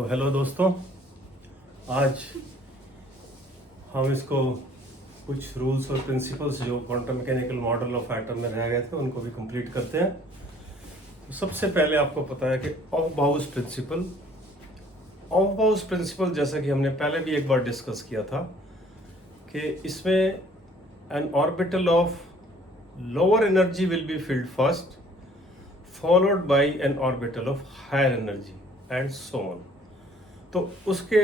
तो हेलो दोस्तों, आज हम इसको कुछ रूल्स और प्रिंसिपल्स जो quantum mechanical model of atom में रह गए थे उनको भी कंप्लीट करते हैं। तो सबसे पहले आपको पता है कि ऑफ बाउस प्रिंसिपल जैसा कि हमने पहले भी एक बार डिस्कस किया था कि इसमें an orbital of lower energy will be filled first followed by an orbital of higher energy and so on. तो उसके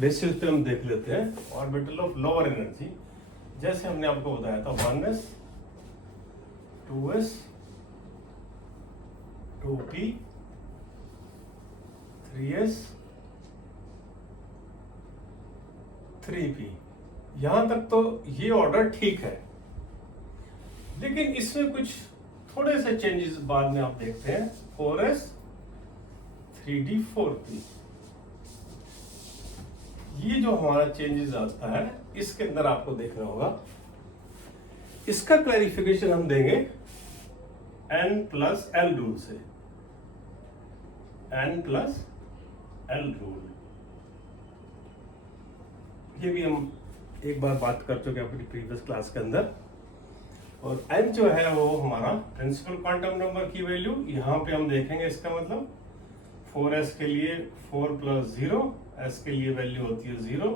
बेसिस पे हम देख लेते हैं ऑर्बिटल ऑफ लोअर एनर्जी। जैसे हमने आपको बताया था 1s 2s 2p 3s 3p, यहां तक तो ये ऑर्डर ठीक है, लेकिन इसमें कुछ थोड़े से चेंजेस बाद में आप देखते हैं। 4s 3d 4p, ये जो हमारा चेंजेस आता है इसके अंदर आपको देखना होगा। इसका क्लैरिफिकेशन हम देंगे n+l रूल से। n+l रूल, ये भी हम एक बार बात कर चुके हैं अपनी प्रीवियस क्लास के अंदर। और n जो है वो हमारा प्रिंसिपल क्वांटम नंबर की वैल्यू, यहां पे हम देखेंगे इसका मतलब 4s के लिए 4 + 0, s के लिए वैल्यू होती है 0,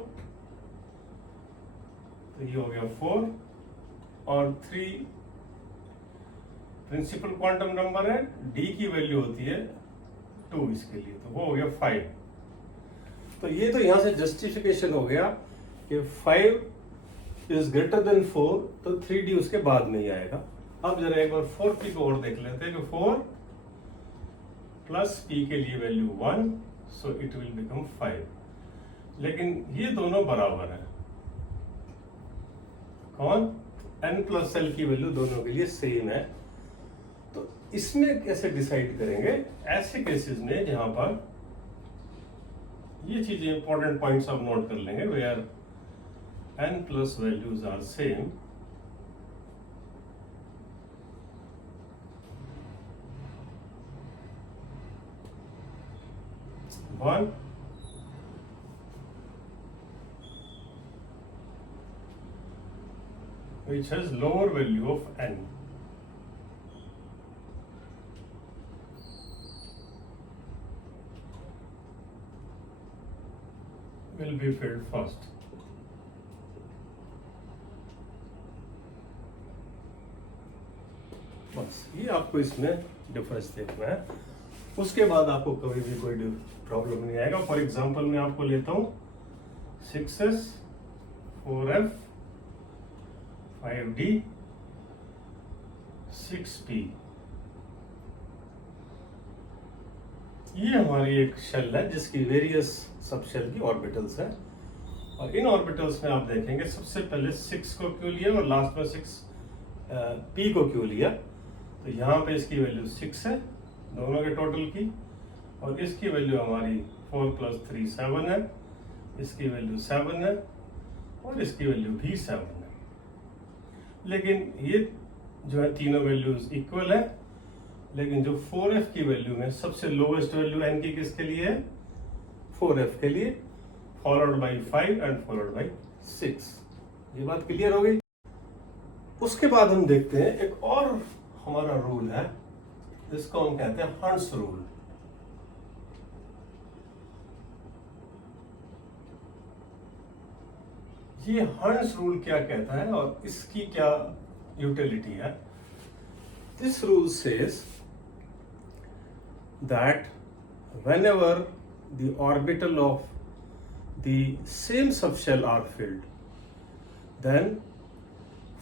तो ये हो गया 4। और 3 प्रिंसिपल क्वांटम नंबर है, d की वैल्यू होती है 2 इसके लिए, तो वो हो गया 5। तो ये तो यहां से जस्टिफिकेशन हो गया कि 5 इज ग्रेटर देन 4, तो 3d उसके बाद में ही आएगा। अब जरा एक बार 4p को और देख लेते हैं कि 4 + p के लिए value 1, so it will become 5। लेकिन ये दोनों बराबर है, कौन? n+l की वैल्यू दोनों के लिए सेम है। तो इसमें कैसे डिसाइड करेंगे? ऐसे केसेस में जहां पर ये चीजें इंपॉर्टेंट पॉइंट्स आप नोट कर लेंगे, where n+ values are same. One which has lower value of n, will be filled first. बस ये आपको इसमें डिफरेंस देखना है, उसके बाद आपको कभी भी कोई प्रॉब्लम नहीं आएगा। फॉर एग्जांपल मैं आपको लेता हूं 6s 4f 5d 6p, ये हमारी एक शेल है जिसकी वेरियस सब शेल की ऑर्बिटल्स है। और इन ऑर्बिटल्स में आप देखेंगे सबसे पहले 6 को क्यों लिया और लास्ट में 6p को क्यों लिया। तो यहाँ पे इसकी वैल्यू 6 है दोनों के टोटल की, और इसकी वैल्यू हमारी 4 + 3 7 है, इसकी वैल्यू 7 है, और इसकी वैल्यू भी 7 है। लेकिन ये जो है तीनों वैल्यूज इक्वल है, लेकिन जो 4f की वैल्यू में सबसे लोवेस्ट वैल्यू n की किसके लिए है? 4f के लिए, followed by 5 and followed by 6। ये बात क्लियर हो गई। उसके बाद हम देखते हैं एक और हमारा रूल है, जिसको हम कहते हैं हंस रूल। ये हंस रूल क्या कहता है और इसकी क्या यूटिलिटी है? This rule says that whenever the orbital of the same subshell are filled, then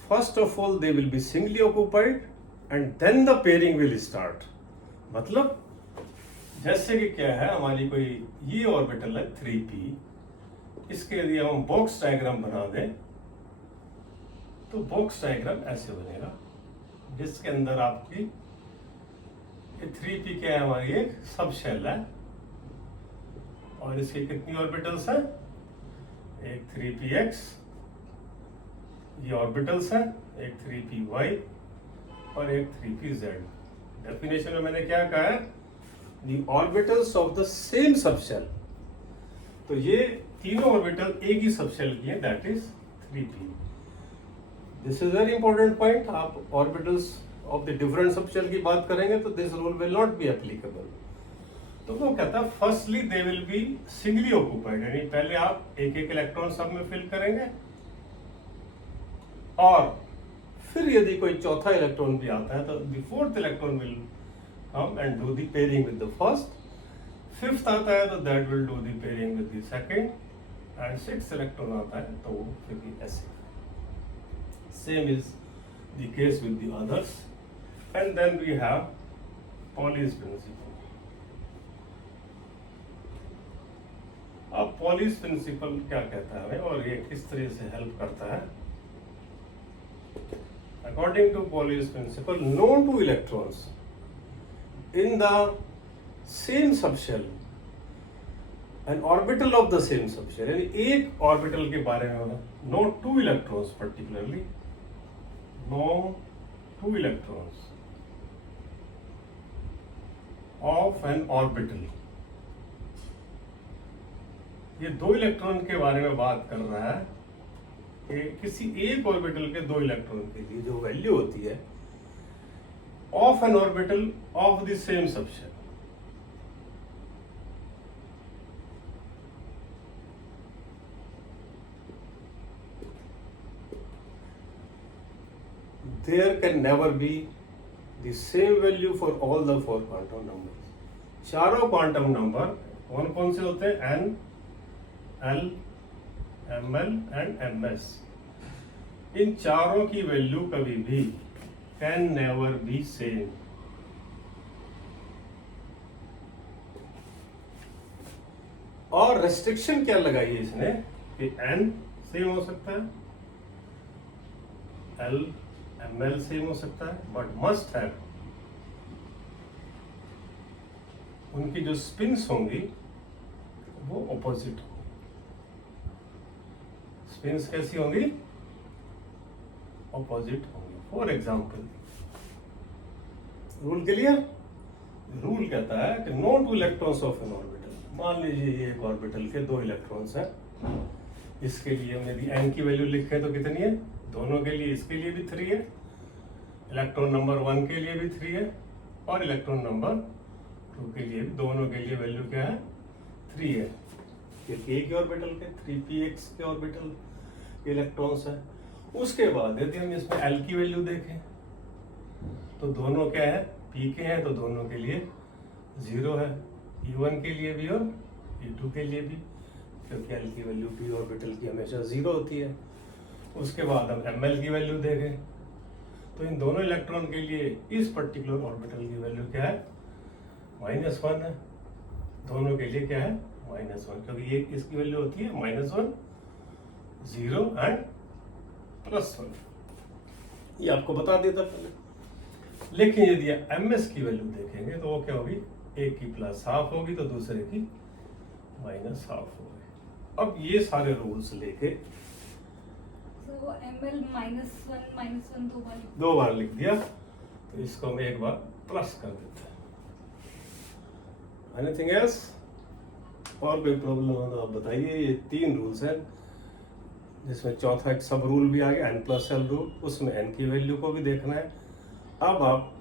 first of all they will be singly occupied and then the pairing will start। मतलब जैसे कि क्या है, हमारी कोई ये ऑर्बिटल है 3p, इसके यदि हम बॉक्स डायग्राम बना दें तो बॉक्स डायग्राम ऐसे बनेगा, जिसके अंदर आपकी ये 3p क्या है, हमारी एक सब शेल है, और इसकी कितनी ऑर्बिटल्स हैं? एक 3px, ये ऑर्बिटल्स है, एक 3py और एक 3pz। डेफिनेशन में मैंने क्या कहा है? The orbitals of the same subshell तो ये तीनों ऑर्बिटल एक ही सबशेल की है, that is 3p। This is very important point. आप orbitals of the different subshell की बात करेंगे तो this rule will not be applicable. तो वो कहता है firstly they will be singly occupied, यानी पहले आप एक एक इलेक्ट्रॉन सब में फिल करेंगे और फिर यदि कोई चौथा इलेक्ट्रॉन भी आता है तो the fourth electron will come and do the pairing with the first. Fifth आता है तो that will do the pairing with the second and sixth electron आता है तो वो फिर ऐसे। Same is the case with the others and then we have Pauli's principle. अब पॉलीज प्रिंसिपल क्या कहता है और ये किस तरह से हेल्प करता है? According to Pauli's principle, no two electrons in the same subshell, an orbital of the same subshell, यानी एक ऑर्बिटल के बारे में होगा, no two electrons particularly, no two electrons of an orbital। ये दो इलेक्ट्रॉन के बारे में बात कर रहा है कि किसी एक ऑर्बिटल के दो इलेक्ट्रॉन के लिए जो वैल्यू होती है of an orbital of the same subshell, there can never be the same value for all the four quantum numbers. चारों क्वांटम नंबर कौन कौन से होते हैं? N, l, ml and ms। इन चारों की वैल्यू कभी भी कैन नेवर बी सेम। और रेस्ट्रिक्शन क्या लगाई है इसने कि n सेम हो सकता है, l, ml सेम हो सकता है, बट मस्ट हैव उनकी जो स्पिन्स होंगी वो ऑपोजिट होंगी। स्पिन्स कैसी होंगी? ऑपोजिट होंगी। For example, rule clear? Rule कहता है कि no two electrons of an orbital. मान लीजिए ये एक ऑर्बिटल के दो इलेक्ट्रॉन्स हैं, इसके लिए हमने यदि n की वैल्यू लिखे तो कितनी है? दोनों के लिए, इसके लिए भी 3 है, इलेक्ट्रॉन नंबर 1 के लिए भी 3 है और इलेक्ट्रॉन नंबर 2 के लिए भी, दोनों के लिए वैल्यू क्या है? 3 है। ये एक ऑर्बिटल के 3px के ऑर्बिटल इलेक्ट्रॉन्स है। उसके बाद यदि हम इसमें l की वैल्यू देखें तो दोनों क्या है? p के हैं तो दोनों के लिए 0 है, e1 के लिए भी और e2 के लिए भी, क्योंकि l की वैल्यू p ऑर्बिटल की हमेशा 0 होती है। उसके बाद हम ml की वैल्यू देखें तो इन दोनों इलेक्ट्रॉन के लिए इस पर्टिकुलर ऑर्बिटल की वैल्यू क्या है? -1 है। दोनों के लिए क्या है? -1, क्योंकि ये इसकी वैल्यू होती है -1, 0 एंड +1। ये आपको बता देता पहले। लेकिन यदि ms की वैल्यू देखेंगे तो वो क्या होगी? एक की +½ होगी तो दूसरे की -½ होगी। अब ये सारे रूल्स लेके तो ml -1 दो बार लिख दिया तो इसको हम एक बार प्लस कर देते हैं। Anything else? और कोई प्रॉब्लम हो तो आप बताइए। ये 3 रूल्स हैं जिसमें चौथा एक सब रूल भी आ गया n+l रूल, उसमें n की वैल्यू को भी देखना है। अब आप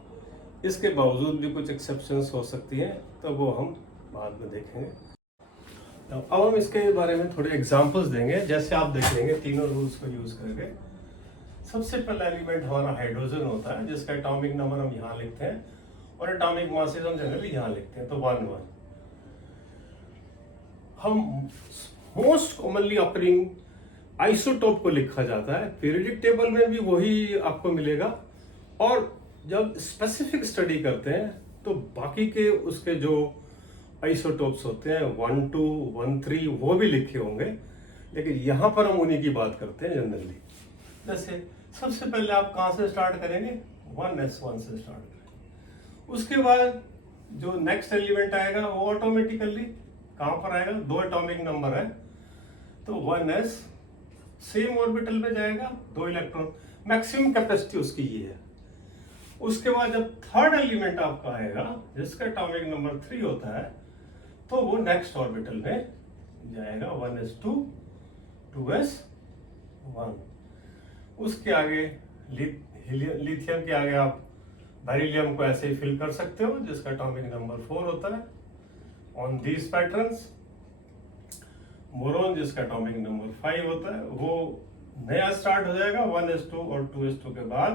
इसके बावजूद भी कुछ एक्सेप्शंस हो सकती हैं तो वो हम बाद में देखेंगे। तो अब हम इसके बारे में थोड़े एग्जांपल्स देंगे। जैसे आप देख लेंगे तीनों रूल्स को यूज करके, सबसे पहला एलिमेंट हमारा हाइड्रोजन होता है जिसका एटॉमिक नंबर हम यहाँ लिखते हैं और एटॉमिक मासेस हम जनरली यहाँ लिखते हैं, तो 1 1। हम मोस्ट कॉमनली ऑकरिंग आइसोटोप को लिखा जाता है, पीरियडिक टेबल में भी वही आपको मिलेगा। और जब स्पेसिफिक स्टडी करते हैं तो बाकी के उसके जो आइसोटोप्स होते हैं 1 2 1 3 वो भी लिखे होंगे, लेकिन यहाँ पर हम उन्हीं की बात करते हैं जनरली। जैसे सबसे पहले आप कहाँ से स्टार्ट करेंगे? 1s1 से स्टार्ट करेंगे। उसके बाद जो नेक्स्ट एलिमेंट आएगा वो ऑटोमेटिकली कहाँ पर आएगा? 2 एटॉमिक नंबर है तो 1s सेम ऑर्बिटल में जाएगा, 2 इलेक्ट्रॉन, मैक्सिमम कैपेसिटी उसकी ये है। उसके बाद जब थर्ड एलिमेंट आपका आएगा जिसका एटॉमिक नंबर 3 होता है तो वो नेक्स्ट ऑर्बिटल में जाएगा 1s2 उसके आगे लिथियम के आगे आप बेरिलियम को ऐसे ही फिल कर सकते हो, जिसका एटॉमिक नंबर 4 होता है ऑन दीज पैटर्न्स। बोरोन जिसका एटॉमिक नंबर 5 होता है, वो नया स्टार्ट हो जाएगा 1s2 और 2s2 के बाद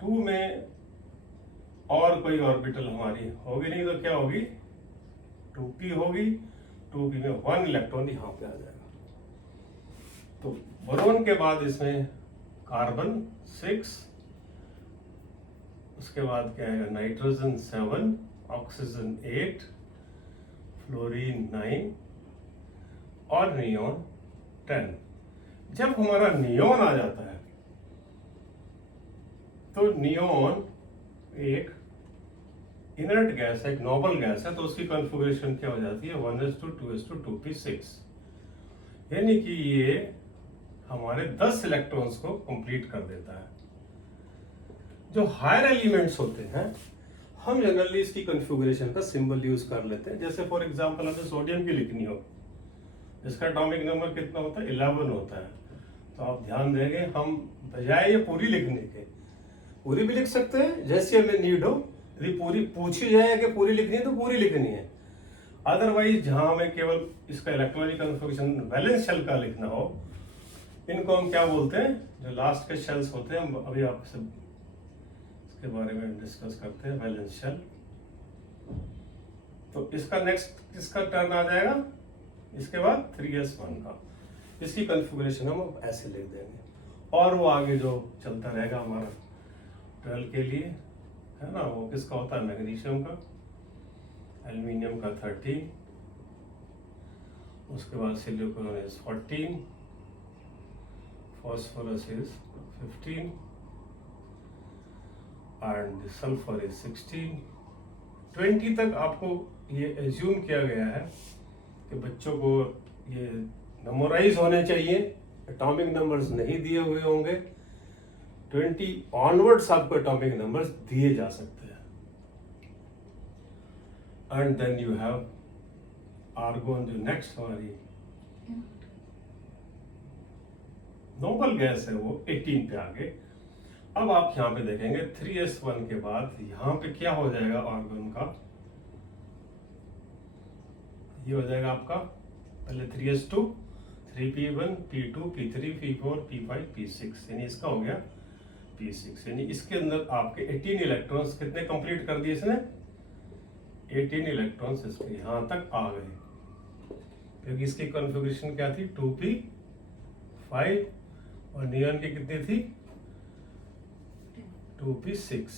2 में और कोई ऑर्बिटल हमारी होगी नहीं, तो क्या होगी 2p होगी। 2p में 1 इलेक्ट्रॉन यहाँ पे आ जाएगा। तो बोरोन के बाद इसमें कार्बन 6, उसके बाद क्या आएगा नाइट्रोजन 7, ऑक्सीजन 8, फ्लोरीन 9 और नियोन 10। जब हमारा नियोन आ जाता है तो नियोन एक इनर्ट गैस है, एक नोबल गैस है, तो उसकी कॉन्फ़िगरेशन क्या हो जाती है 1s2 2s2 2p6, यानी कि ये हमारे 10 इलेक्ट्रॉन्स को कंप्लीट कर देता है। जो हायर एलिमेंट्स होते हैं हम जनरली इसकी कॉन्फ़िगरेशन का सिंबल यूज कर लेते हैं। जैसे फॉर एग्जांपल हमें सोडियम की लिखनी हो, इसका एटॉमिक नंबर कितना होता है 11 होता है, तो आप ध्यान देंगे हम बजाय ये पूरी लिखने के पूरी भी लिख सकते हैं जैसे हमें नीड हो। यदि पूरी पूछी जाए कि पूरी लिखनी है तो पूरी लिखनी है, अदरवाइज जहां हमें केवल इसका इलेक्ट्रॉनिक कन्फिगरेशन वैलेंस शेल का लिखना हो, इनको हम क्या बोलते हैं, जो लास्ट के शेल्स होते हैं, हम अभी आपसे इसके बारे में डिस्कस करते हैं वैलेंस शेल। तो इसका नेक्स्ट किसका टर्न आ जाएगा, इसके बाद 3s1 का। इसकी कॉन्फ़िगरेशन हम ऐसे लिख देंगे और वो आगे जो चलता रहेगा हमारा 12 के लिए है ना, वो किसका होता है मैग्नीशियम का, एल्युमिनियम का 13, उसके बाद silicon is 14, phosphorus is 15 and sulfur is 16। 20 तक आपको ये एज्यूम किया गया है कि बच्चों को ये मेमोराइज होने चाहिए, एटॉमिक नंबर्स नहीं दिए हुए होंगे। 20 ऑनवर्ड्स आपको एटॉमिक नंबर्स दिए जा सकते हैं। And then you have argon, जो नेक्स्ट हमारी नोबल गैस है, वो 18 पे आ गए। अब आप यहाँ पे देखेंगे 3s1 के बाद यहाँ पे क्या हो जाएगा आर्गन का, ये हो जाएगा आपका पहले 3s2 3p1 p2 p3 p4 p5 p6, यानी इसका हो गया p6। यानी इसके अंदर आपके 18 इलेक्ट्रॉन्स कितने कंप्लीट कर दिए इसने, 18 इलेक्ट्रॉन्स इसके यहाँ तक आ गए, क्योंकि इसकी कॉन्फ़िगरेशन क्या थी 2p5 और नियॉन की कितनी थी 2p6।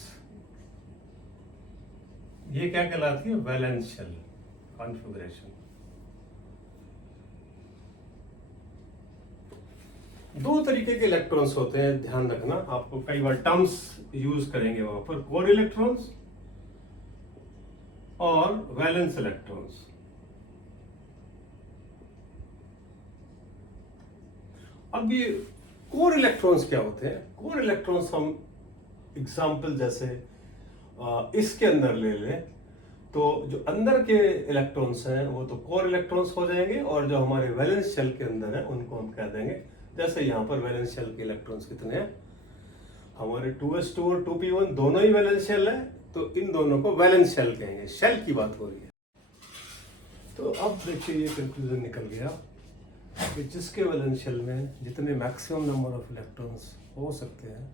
ये क्या कहलाती है वैलेंस शेल कॉन्फ़िगरेशन। दो तरीके के इलेक्ट्रॉन्स होते हैं, ध्यान रखना, आपको कई बार टर्म्स यूज करेंगे वहां पर, कोर इलेक्ट्रॉन्स और वैलेंस इलेक्ट्रॉन्स। अब ये कोर इलेक्ट्रॉन्स क्या होते हैं, कोर इलेक्ट्रॉन्स हम एग्जाम्पल जैसे इसके अंदर ले लें, तो जो अंदर के इलेक्ट्रॉन्स हैं वो तो कोर इलेक्ट्रॉन्स हो जाएंगे, और जो हमारे वैलेंस शेल के अंदर है उनको हम कह देंगे, जैसे यहाँ पर वैलेंस शेल के इलेक्ट्रॉन्स कितने हैं हमारे 2s2 और 2p1 दोनों ही वैलेंस शेल है, तो इन दोनों को वैलेंस शेल कहेंगे, शेल की बात हो रही है। तो अब देखिए ये कंक्लूजन निकल गया कि जिसके वैलेंस शेल में जितने मैक्सिमम नंबर ऑफ इलेक्ट्रॉन्स हो सकते हैं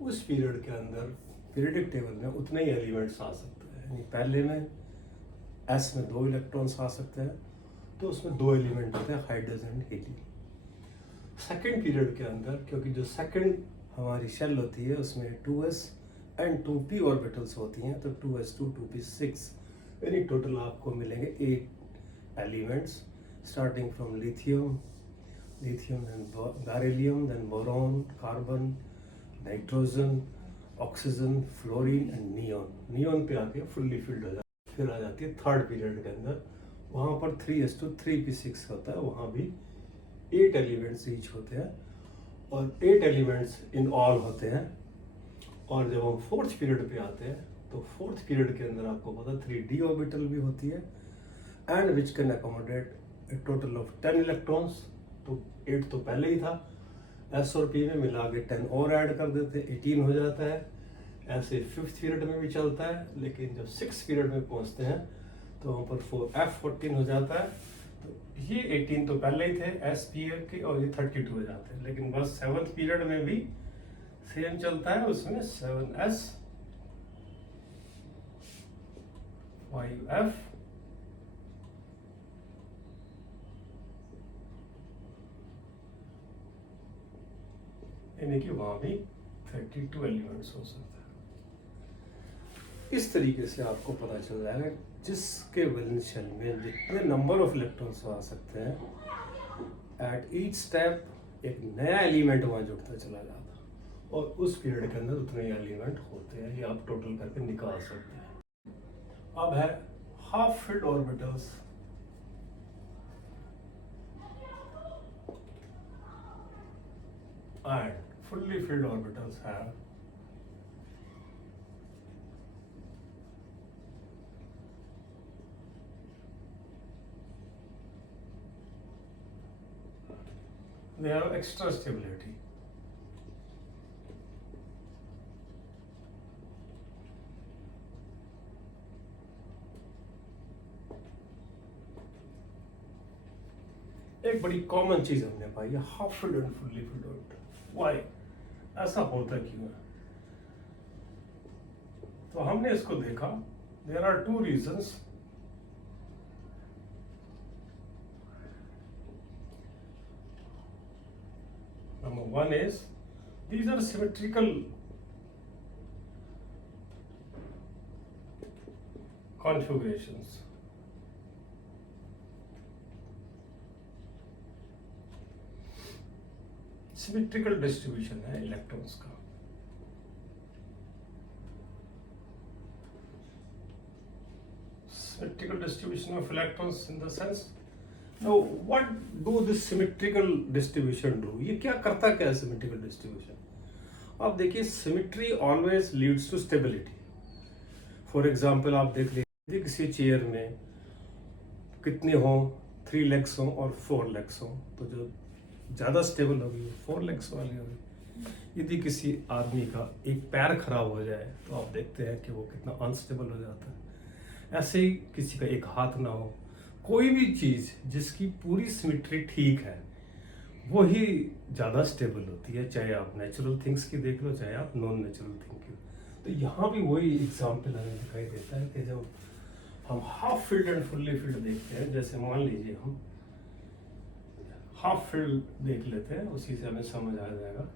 उस पीरियड के अंदर पीरियडिक टेबल में उतने ही एलिमेंट्स आ सकते हैं। यानी पहले में एस में 2 इलेक्ट्रॉन्स आ सकते हैं, तो उसमें 2 एलिमेंट होते हैं hydrogen and helium. Second period के अंदर, क्योंकि जो सेकेंड हमारी शेल होती है उसमें 2s एंड 2p ऑर्बिटल्स होती हैं, तो 2s2 2p6, यानी टोटल आपको मिलेंगे 8 elements starting from lithium, then beryllium, then boron, carbon, nitrogen, oxygen, fluorine and neon। neon पे आके फुल्ली फिल्ड हो जाती है। फिर आ जाती है थर्ड पीरियड के अंदर, वहाँ पर 3s2 3p6 होता है, वहाँ भी 8 एलिमेंट्स ईच होते हैं और 8 एलिमेंट्स इन ऑल होते हैं। और जब हम फोर्थ पीरियड पे आते हैं तो फोर्थ पीरियड के अंदर आपको पता 3d ऑर्बिटल भी होती है, and which can accommodate A total of 10 electrons, तो 8 तो पहले ही था, एस और पी में मिला के 10 और ऐड कर देते 18 हो जाता है। ऐसे 5th पीरियड में भी चलता है, लेकिन जब 6th पीरियड में पहुंचते हैं तो वहाँ पर F14 हो जाता है। तो ये 18 तो पहले ही थे एस पी के, और ये 32 हो जाते हैं, लेकिन बस 7th पीरियड में भी सेम चलता है, उसमें 7s 5f यानी कि वहां भी 32 एलिमेंट्स हो सकते हैं। इस तरीके से आपको पता चल जाएगा जिसके वैलेंस शेल में जितने नंबर ऑफ इलेक्ट्रॉन्स आ सकते हैं, एट ईच स्टेप एक नया एलिमेंट वहां जुड़ता चला जाता, और उस पीरियड के अंदर उतने एलिमेंट होते हैं, ये आप टोटल करके निकाल सकते हैं। अब है half field orbitals. And fully filled orbitals have extra stability. एक बड़ी कॉमन चीज हमने पाई है, half filled and fully filled orbital. Why ऐसा होता क्यों है? तो हमने इसको देखा, there are 2 reasons. Number 1 is these are symmetrical configurations. Symmetrical distribution है इलेक्ट्रॉन्स का। Symmetrical distribution of electrons in the sense, now what do this symmetrical distribution do? ये क्या करता क्या है symmetrical distribution? आप देखिए, symmetry always leads to stability. For example, आप देख लीजिए किसी चेयर में कितने हों, 3 legs हों और 4 legs हों, तो जो ज़्यादा स्टेबल होगी वो 4 legs वाली होगी। यदि किसी आदमी का एक पैर खराब हो जाए तो आप देखते हैं कि वो कितना अनस्टेबल हो जाता है। ऐसे ही किसी का एक हाथ ना हो, कोई भी चीज़ जिसकी पूरी सिमेट्री ठीक है वो ही ज़्यादा स्टेबल होती है, चाहे आप नेचुरल थिंग्स की देख लो, चाहे आप नॉन नेचुरल थिंग की। तो यहाँ भी वही एग्जाम्पल हमें दिखाई देता है कि जब हम half filled and fully field देखते हैं, जैसे मान लीजिए हम हाफ फील्ड देख लेते हैं, उसी से हमें समझ आ जाएगा।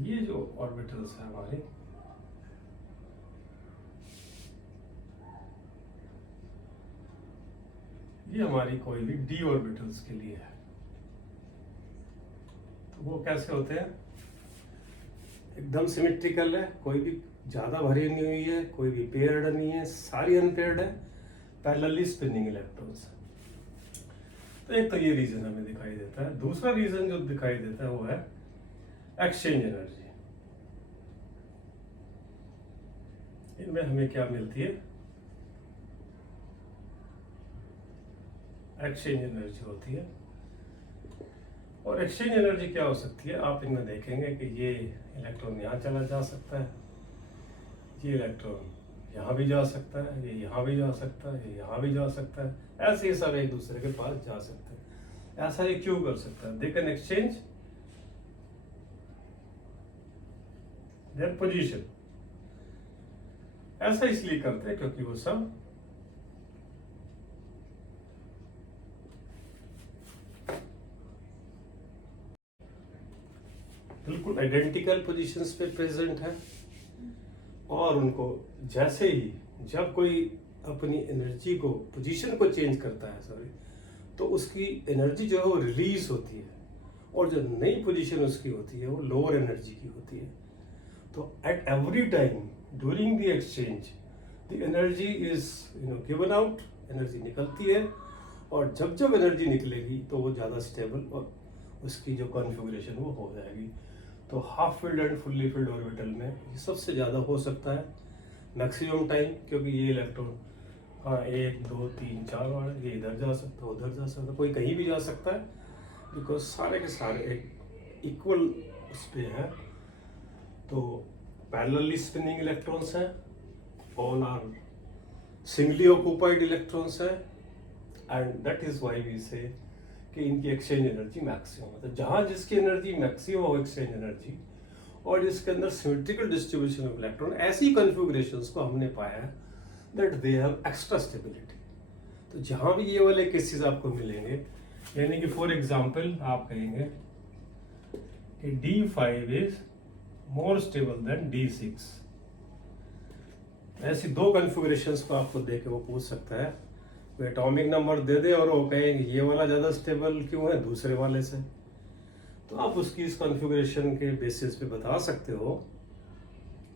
ये जो ऑर्बिटल्स है हमारे, ये हमारी कोई भी डी ऑर्बिटल्स के लिए है। तो वो कैसे होते हैं? एकदम सिमेट्रिकल है, कोई भी ज्यादा भरी नहीं हुई है, कोई भी पेयर्ड नहीं है, सारी अनपेयर्ड है, पैरेलली स्पिनिंग इलेक्ट्रॉन्स। तो एक तो ये रीजन हमें दिखाई देता है। दूसरा रीजन जो दिखाई देता है वो है एक्सचेंज एनर्जी। इनमें हमें क्या मिलती है? एक्सचेंज एनर्जी होती है। और एक्सचेंज एनर्जी क्या हो सकती है? आप इनमें देखेंगे कि ये इलेक्ट्रॉन यहाँ चला जा सकता है, ये इलेक्ट्रॉन यहाँ भी जा सकता है, ये यहाँ भी जा सकता है, ये यहाँ भी जा सकता है, ऐसे ही सब एक दूसरे के पास जा सकते हैं। ऐसा ये क्यों कर सकता है? They can exchange their position. ऐसा इसलिए करते हैं क्योंकि वो सब बिल्कुल आइडेंटिकल पोजीशंस पे प्रेजेंट है, और उनको जैसे ही जब कोई अपनी एनर्जी को, पोजीशन को चेंज करता है तो उसकी एनर्जी जो है वो रिलीज होती है, और जो नई पोजीशन उसकी होती है वो लोअर एनर्जी की होती है। तो at every time during the exchange the energy is given out, energy निकलती है, और जब जब एनर्जी निकलेगी तो वो ज़्यादा स्टेबल और उसकी जो कॉन्फ़िगरेशन वो हो जाएगी। तो half filled and fully filled orbital में ये सबसे ज़्यादा हो सकता है मैक्सिमम टाइम, क्योंकि ये इलेक्ट्रॉन हाँ 1 2 3 4 वाला, ये इधर जा सकता है, उधर जा सकता है, कोई कहीं भी जा सकता है, बिकॉज सारे के सारे एक इक्वल उस पे है। तो पैरेलली स्पिनिंग इलेक्ट्रॉन्स हैं, all are singly occupied electrons हैं, and that is why we say कि इनकी एक्सचेंज एनर्जी मैक्सिमम है। तो जहाँ जिसकी एनर्जी मैक्सिमम हो एक्सचेंज एनर्जी, और जिसके अंदर सिमेट्रिकल डिस्ट्रीब्यूशन ऑफ इलेक्ट्रॉन, ऐसी कॉन्फ़िगरेशंस को हमने पाया है that they have extra stability. तो जहाँ भी ये वाले केसेस आपको मिलेंगे, यानी कि फॉर एग्जांपल आप कहेंगे कि D5 is more stable then D6, ऐसी दो कॉन्फ़िगरेशंस को आपको दे के वो पूछ सकता है, कोई एटॉमिक नंबर दे दे और वो कहेंगे ये वाला ज़्यादा स्टेबल क्यों है दूसरे वाले से। तो आप उसकी इस कॉन्फ़िगरेशन के बेसिस पे बता सकते हो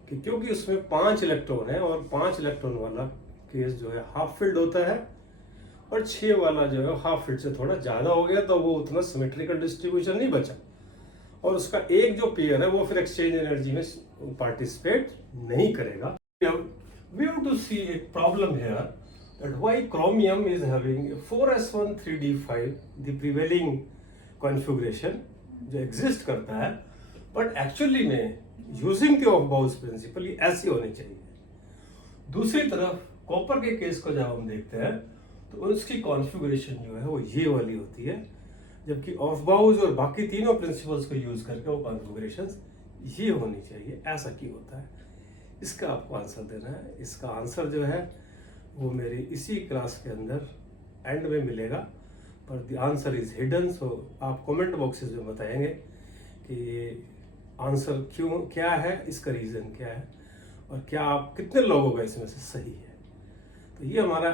कि क्योंकि उसमें 5 इलेक्ट्रॉन है और 5 इलेक्ट्रॉन वाला केस जो है हाफ फील्ड होता है, और 6 वाला जो है हाफ फील्ड से थोड़ा ज़्यादा हो गया, तो वो उतना सिमेट्रिकल डिस्ट्रीब्यूशन नहीं बचा, और उसका एक जो पेयर है वो फिर एक्सचेंज एनर्जी में पार्टिसिपेट नहीं करेगा। We have to see a problem here that why chromium is having 4s1 3d5, the prevailing configuration जो एग्जिस्ट करता है, बट एक्चुअली में यूजिंग द ऑफ-बाउज प्रिंसिपल ये ऐसी होनी चाहिए। दूसरी तरफ कॉपर के केस को जब हम देखते हैं तो उसकी कॉन्फ़िगरेशन जो है वो ये वाली होती है, जबकि ऑफ-बाउज और बाकी तीनों प्रिंसिपल्स को यूज करके वो कॉन्फ़िगरेशन ये होनी चाहिए। ऐसा क्यों होता है, इसका आपको आंसर देना है। इसका आंसर जो है वो मेरी इसी क्लास के अंदर एंड में मिलेगा, पर द आंसर इज हिडन। सो आप कमेंट बॉक्सेस में बताएंगे कि ये आंसर क्यों क्या है, इसका रीज़न क्या है, और क्या आप कितने लोगों का इसमें से सही है। तो ये हमारा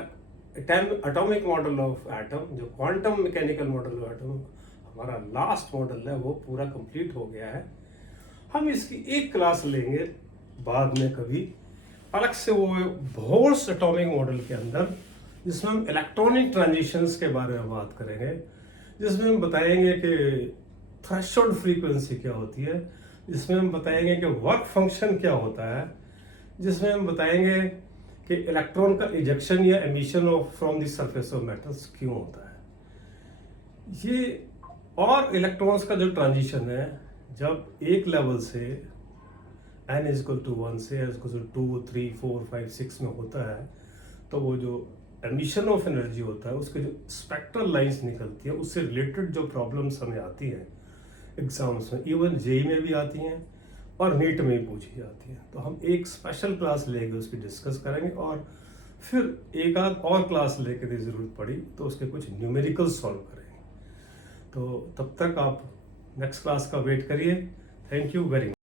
एटॉमिक मॉडल ऑफ एटम, जो quantum mechanical model of atom हमारा लास्ट मॉडल है, वो पूरा कंप्लीट हो गया है। हम इसकी एक क्लास लेंगे बाद में कभी अलग से, वो बोर्स एटॉमिक मॉडल के अंदर, जिसमें हम इलेक्ट्रॉनिक ट्रांजिशंस के बारे में बात करेंगे, जिसमें हम बताएंगे कि थ्रेशोल्ड फ्रीक्वेंसी क्या होती है, जिसमें हम बताएंगे कि वर्क फंक्शन क्या होता है, जिसमें हम बताएंगे कि इलेक्ट्रॉन का इजेक्शन या emission of from the surface of metals क्यों होता है ये, और इलेक्ट्रॉन्स का जो ट्रांजिशन है जब एक लेवल से n इज इक्वल टू 1 से n इज इक्वल टू 2 3 4 5 6 में होता है, तो वो जो एमिशन ऑफ एनर्जी होता है उसके जो स्पेक्ट्रल लाइंस निकलती है, उससे रिलेटेड जो प्रॉब्लम्स हमें आती हैं एग्जाम्स में, इवन जेई में भी आती हैं और नीट में भी पूछी जाती हैं। तो हम एक स्पेशल क्लास लेके उसकी डिस्कस करेंगे, और फिर एक आध और क्लास लेके यदि ज़रूरत पड़ी तो उसके कुछ न्यूमेरिकल सॉल्व करेंगे। तो तब तक आप नेक्स्ट क्लास का वेट करिए। Thank you very much.